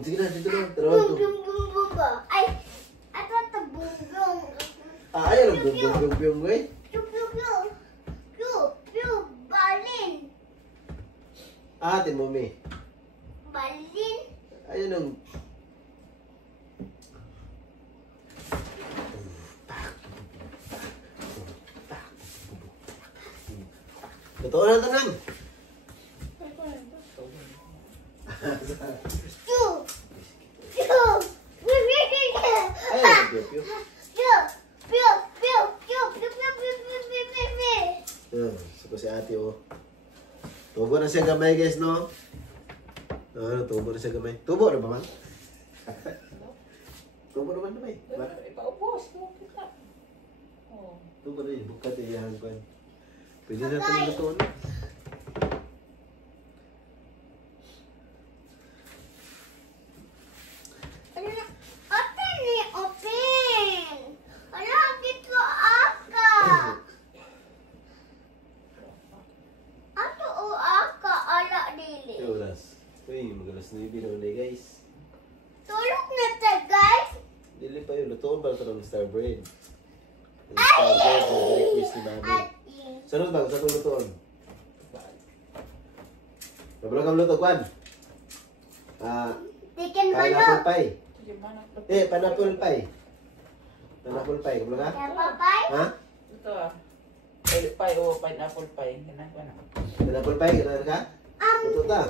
Sige na, dito na. Tarawan to. Ay, ato ito bunggong. Ayaw lang biyong-biyong eh. Balin. Atin mo, me. Balin. Ayaw lang. Totoo na tanang. Saka si ate oh. Tubo na siya gamay guys no. Tubo na siya gamay. Tubo na ba man? Tubo naman naman eh. Ipaubos. Kita. Tubo na eh. Bukat eh. Pwede na ito ng lutoon. Magalas na yung binunay guys. Tulog na ta guys. Dili pa yung lutoon para ito ng star bread. Yung star bread, yung request ni mami. Saan ba? Saan lutoon? Nabulang kang luto, Kwan? Chicken Pineapple manok. pie. Pineapple pie. Pineapple pie. Kabula ka? Pineapple pie? Ha? Ito pie o pineapple pie. Ginagawa na. Pineapple pie, gano'n ka? Luto ta.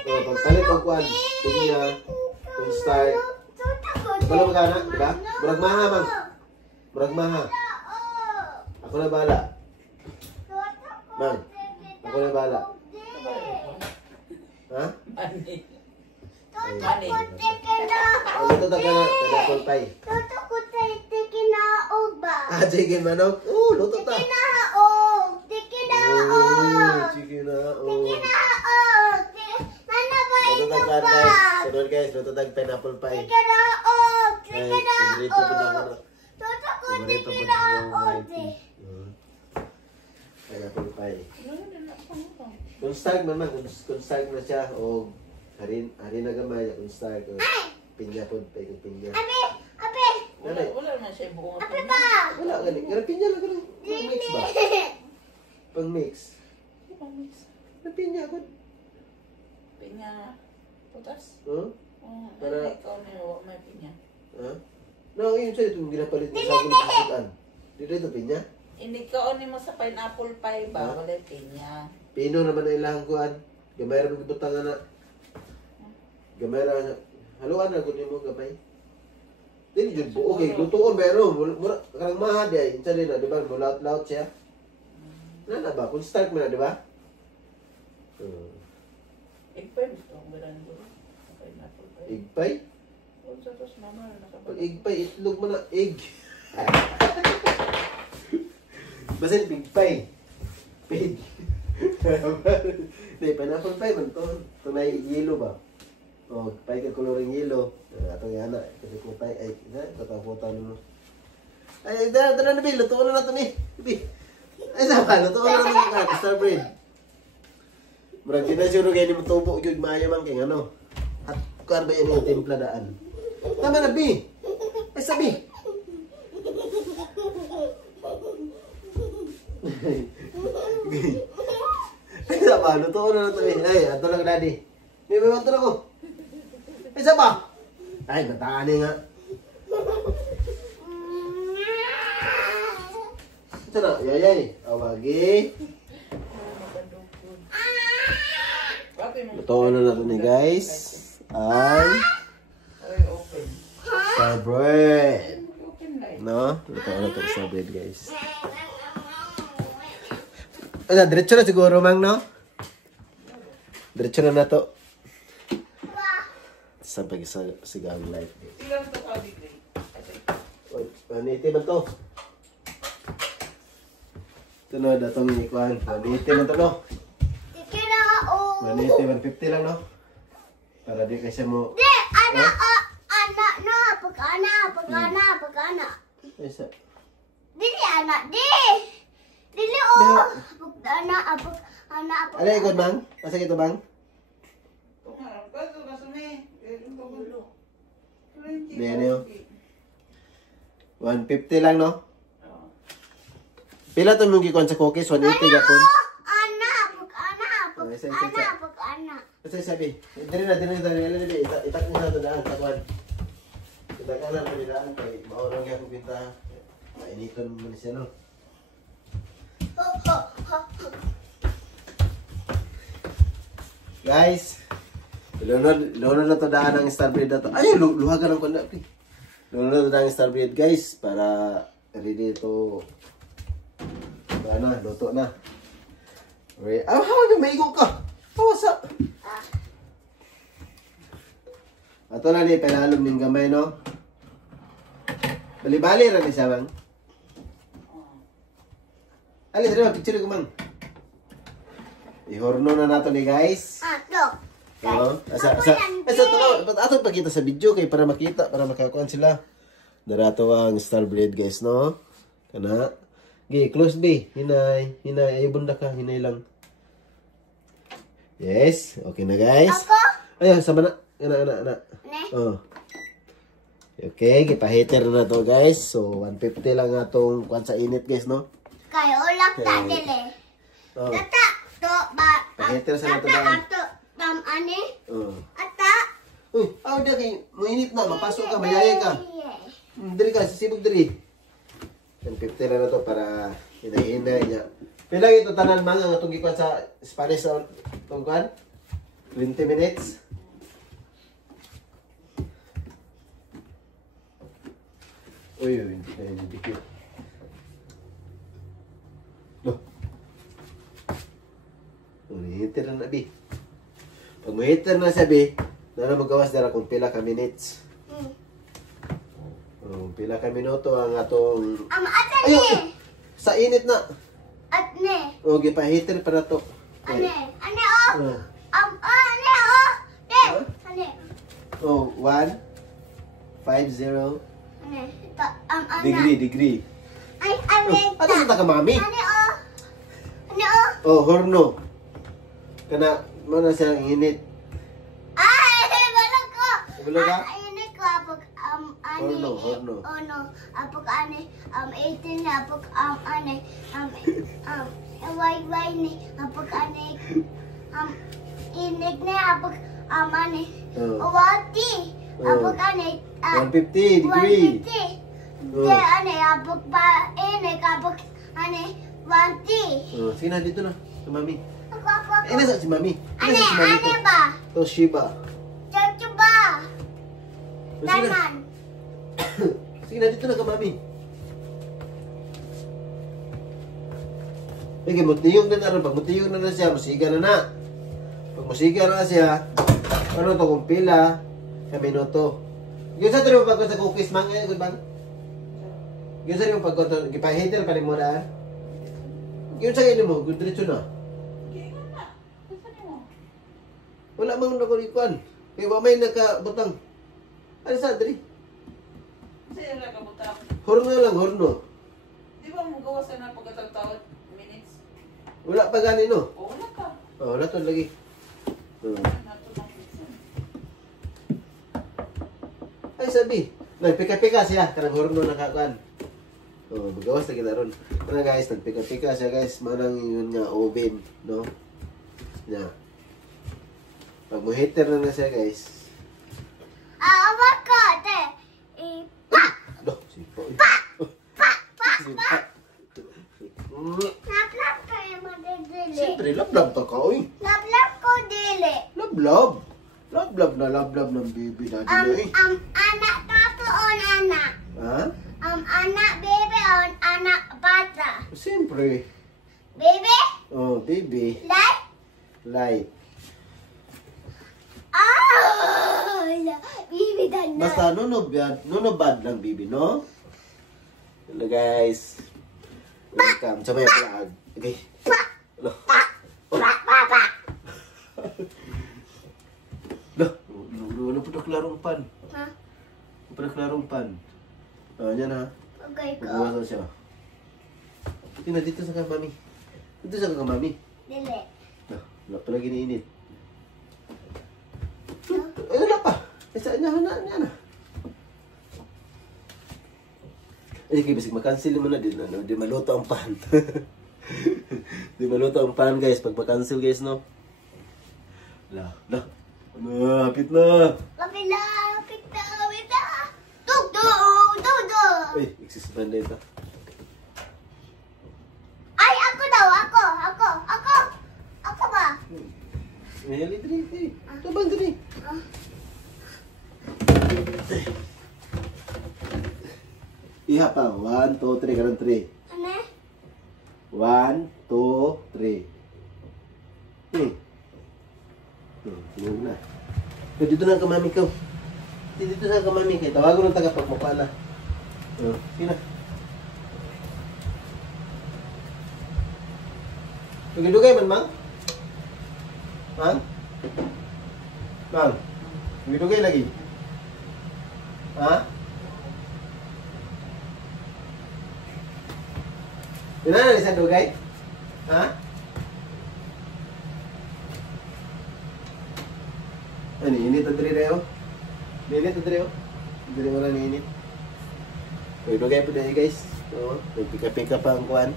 Pagpalit ang Kwan. Pinya. Kung start. Wala ka na? Diba? Murag maha, mang. Murag maha. Ako na bahala. Mang. Ako na bahala. Ha? Mani. Luto ta ka na. Pineapple pie. Chicken manok. Luto ta. Chicken naog. Luto ta Kwan guys. Sunod guys. Luto ta pineapple pie. Paborito po na ako. Paborito po na ako. Pineapple pie. Kung start man man. Kung start na siya. O harin na gamay. Kung start. Pinya po. Pinya. Wala naman siya buong Wala ka ni. Kaya pinya lang ka lang. Pang-mix ba? Pang-mix. Pang-mix. Pinya ko. Pinya. Putas? Huh? Para ikaw na may pinya. Ha? No, yun siya itong ginapalit na sa ng pagkutan. Dito ito pinya. Hindi ka mo sa pineapple pie ba? Wala pinya. Pino naman na ilang kuan. Gamay ra magibutang na. Gamay ra. Haluan na gud mo gamay. Dili jud buo kay lutuon pero mura karang mahad ay insa din na di ba mo laut siya. Na ba kung start mo na di ba? Egg pie gusto ko garan ko. Pineapple pie. Egg pie? Sa tos mama na Pag egg pie itlog mo na egg. Basin big pie. Pig. Di pineapple pie man to. To may yellow ba? Pie ka koloring yellow. Atong yana kasi ko pie ay kataputan mo. Ay dara na bi lutuon na to ni. Bi. Ay sama lutuon na to star bread. Murag sinasuro kay ni mutubo gyud maayo man kay ano. At kuan ba yan yung timpla daan. Tama na bi. Ay sabi. Ay sama lutuon na to ni. Ay ato lang daddy. May wanto na ko. Isa ba? Ay, matani nga. Ito na, yayay. Awagi. Ito na natin ni guys. Ang star bread. No? Ito na natin star bread guys. Ay, diretso na siguro mang no? Diretso na na to. Sa pag-sigang life. Ilang to ka degree? Paniti man to. Ito na, datong ikuhan. Paniti man to, no? Paniti, 150 lang, no? Para di kasi mo... Anak na, Pagkana. Ay, sa... Dili, anak, di. Dili, oh. Pagkana. Ano yung ikot, bang? Asa ito, bang? Yan yun. 150 lang, no? Pila ito mong gikon sa cookies? 180 gapon. Pagkana. Kasi sabi, dili na. Itak mo na ito daan, takuan. Itak na ito daan, kay maurang yung pinta. Mainiton mo siya, no? Guys, lunod na ito daan ang Starbreed na ito. Ay, luhagan ang kanda. Lunod na ito daan ang Starbreed, guys, para ready ito. Luto na. Okay. May igo ka. Wasa. Ato na ni penalom ning gamay, no? Bali-bali ra ni siya, bang? Ali, dito picture ko, mang. Ihorno na nato ni guys. Oo. Asa ato pakita sa video kay para makita, para makakuan sila. Darato ang Starbreed, guys, no? Kana. Okay, close B. Hinay. Ay, bunda ka. Hinay lang. Yes. Okay na, guys. Ayun, sama na. Ana. Oh. Okay, gipa-heater na to, guys. So, 150 lang atong kuan sa init, guys, no? Kayo ulak ta dili. Oh. Tata, to ba. Pa-heater sa nato daan. Ani. Oh. Ata. Uy, da kay mainit na, mapasok ka, mayaya ka. Diri ka, sisibog diri. 150 lang na to para hinay-hinay niya. Pila ito tanan mga nga itong gikuan sa Spanish sa itong kuan? 20 minutes. Uy, hindi ka yung dikit. Loh. Heater na na, Bi. Pag ma-heater na siya, Bi, na magawas dara kung pila ka minutes. Pila ka minuto ang atong... Atne. Sa init na. Atne. Gipa-heater para to. Ane, oh. Ane, oh. De. Ane. 150 Ane. degree. Ay, ane. Ano sa taka, mami? Ane, oh. Ane, oh. Horno. Kana, mana siya ang init. Ay, balak ko. Balak ka? Ane ko, apag, ane. Horno. Oh, no. Apag, ane. 18 na, apag, ane. Way ni, apag, ane. Inig na, apag, ane. Wati. Apag, ane. 150 degree. 150. De, ane, apag, pa, ane, apag, ane. 150. Sige na, dito na. Sa mami. Ako. Nasa si mami. Ane, Nasa si mami ane to. ba? Toshiba. Chuchuba. Sige na. Tanan. Sige na, dito na ka, mami. Sige, mutiyog na na rin. Pag mutiyog na siya, musiga na na. Pag musiga na siya, ano to kung pila, ka minuto. Yung sa ito rin pagkot sa cookies, mang, good bang? Yung sa rin pagkot, gipa-heater pa rin mo na. Yung sa ganyan mo, good diretso na. Wala mang nakulikuan. Kaya ba may nakabutang? Ano sa Adri? Sa'yo lang kabutang. Horno lang, horno. Di ba mo gawa sa na pagkatagtawad minutes? Wala pa gani, no? O wala ka. Wala to lagi. Nato ng pizza. Ay, sabi. Nagpika-pika siya. Karang horno nakakuan. Magawas na kita ron. Ano guys, nagpika-pika siya guys. Manang yun nga oven, no? Yan. Pag mo heater na siya guys. Awako, te. Aduh, sipo. Sipa. Lablab kayo mo dili. Siyempre, lablab to ka, uy. Lablab ko dili. Lablab. Lablab na lablab ng baby natin na eh. Anak tato on anak. Ha? Anak baby on anak bata. Siyempre. Baby? Oh, baby. Like? Light. Baby ganda. Basta nunobad lang, baby, no? Hello, guys. Welcome sa may vlog. Okay. Hello. Papa. Loh, wala po na klarong pan. Ha? Klarong pan. Yan ha. Okay ko. Magbuhat siya. Tingnan dito sa kamami. Dito sa kamami. Dili. Wala pa lagi niinit. Ay, wala pa. Isa niya na. Ay, kaya basig makancel mo na din. Di maluto ang pan. Di maluto ang pan, guys. Pag makancel, guys, no? Wala. Hapit na. Kapila. Pita. Wita. Tugtog. Ay, exist band ito. Ay, ako daw. Ako ba? Ay, dali. Tabang dali. Iha pa. 1, 2, 3. Karan 3. Ano? 1, 2, 3. Tingnan na. Dito na kamami ko. Dito na kamami kay tawagan ng taga pagmapala. Sina. Dugay man, Mang? Mang? Dugay lagi? Ha? Ina na sa dugay? Ha? Ano, init ang diri reo? Init ang diri, oh. Diri mo lang init. Dugay po dahil, guys. Oo, pika-pika pa ang kuwan.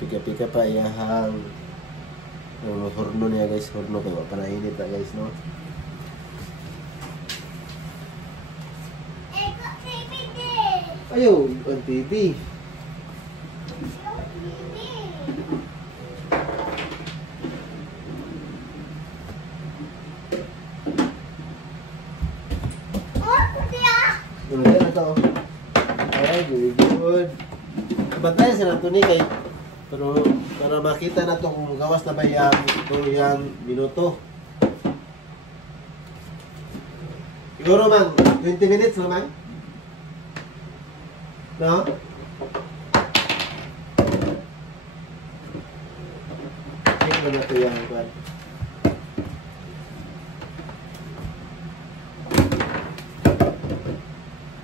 Pika-pika pa iyahang horno niya, guys. Horno kayo. Panainit na, guys, no? Ayaw, ang TV. Ganda na to. Ay, very good. Bantayan sa nato ni kay pero para makita na to kung gawas na ba yung minuto. Siguro mang 20 minutes naman. No? Tingnan na to yung kwan.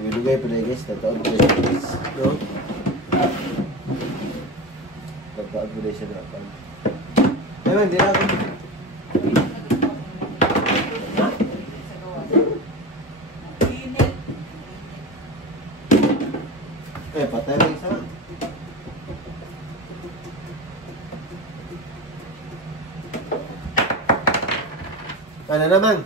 Nagdugay pa na guys, tataon ko guys. No? Tataon ko siya na pan. Ewan, di na ako. Patay mo isa. Ano naman?